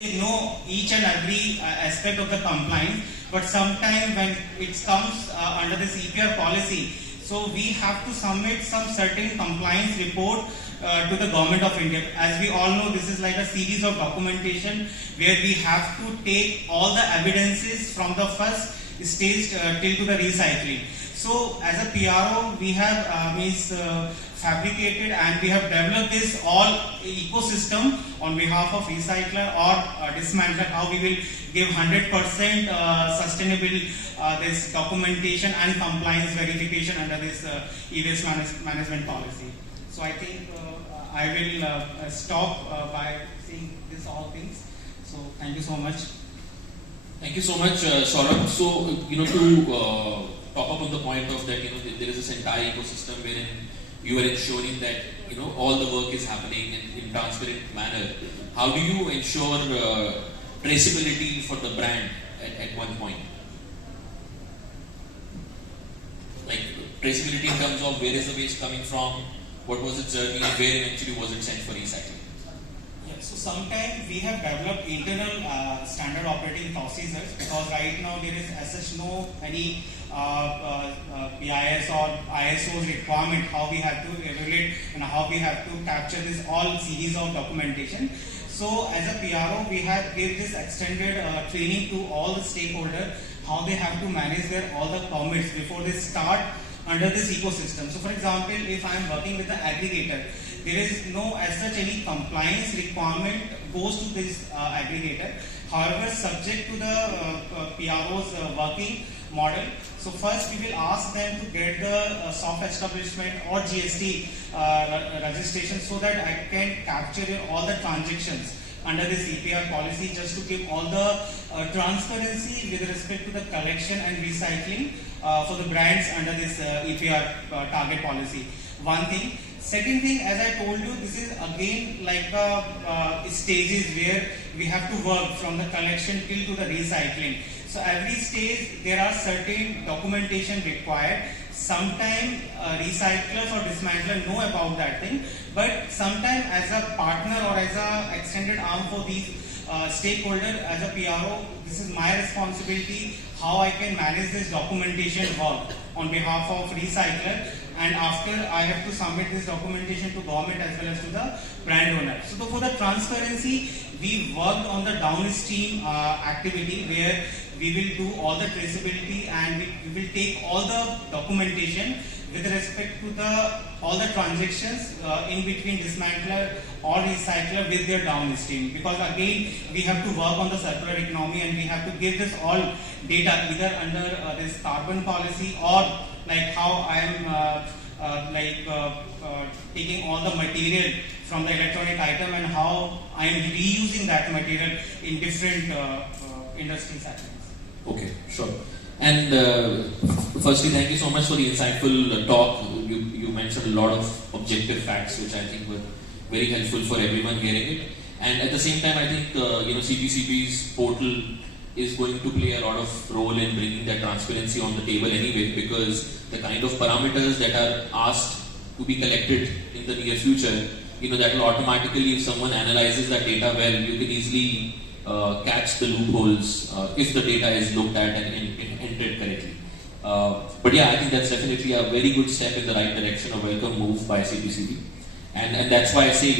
They know each and every aspect of the compliance, but sometimes when it comes under this EPR policy, so we have to submit some certain compliance report to the Government of India. As we all know, this is like a series of documentation where we have to take all the evidences from the first stage till to the recycling. So as a PRO, we have fabricated and we have developed this all ecosystem on behalf of recycler or dismantler, how we will give 100% sustainable this documentation and compliance verification under this e-waste management policy. So I think I will stop by saying this all things. So thank you so much. Thank you so much, Saurabh. So, to top up on the point of that, there is this entire ecosystem wherein you are ensuring that, all the work is happening in transparent manner. How do you ensure traceability for the brand at one point? Like traceability in terms of where is the waste coming from, what was its journey, where eventually was it sent for recycling? Yeah, so sometimes we have developed internal standard operating procedures, because right now there is as such no any BIS or ISO's requirement how we have to evaluate and how we have to capture this all series of documentation. So as a PRO, we have give this extended training to all the stakeholders how they have to manage their all the permits before they start under this ecosystem. So for example, if I am working with the aggregator, there is no as such any compliance requirement goes to this aggregator. However, subject to the PRO's working model, so first we will ask them to get the soft establishment or GST registration, so that I can capture all the transactions under this EPR policy, just to give all the transparency with respect to the collection and recycling for the brands under this EPR target policy. One thing. Second thing, as I told you, this is again like stages where we have to work from the collection till to the recycling. So every stage there are certain documentation required. Sometimes recyclers or dismantler know about that thing, but sometimes as a partner or as a extended arm for these stakeholder, as a PRO, this is my responsibility how I can manage this documentation work on behalf of recycler, and after I have to submit this documentation to government as well as to the brand owner. So for the transparency, we worked on the downstream activity where we will do all the traceability, and we will take all the documentation with respect to the all the transactions in between dismantler or recycler with their downstream, because again we have to work on the circular economy and we have to give this all data either under this carbon policy, or like how I am taking all the material from the electronic item and how I am reusing that material in different industry segments. Okay, sure. And firstly, thank you so much for the insightful talk. You mentioned a lot of objective facts, which I think were very helpful for everyone hearing it. And at the same time, I think CPCB's portal is going to play a lot of role in bringing that transparency on the table anyway, because the kind of parameters that are asked to be collected in the near future, that will automatically, if someone analyzes that data well, you can easily catch the loopholes if the data is looked at and entered correctly. But yeah, I think that's definitely a very good step in the right direction, a welcome move by CPCB. And that's why I say,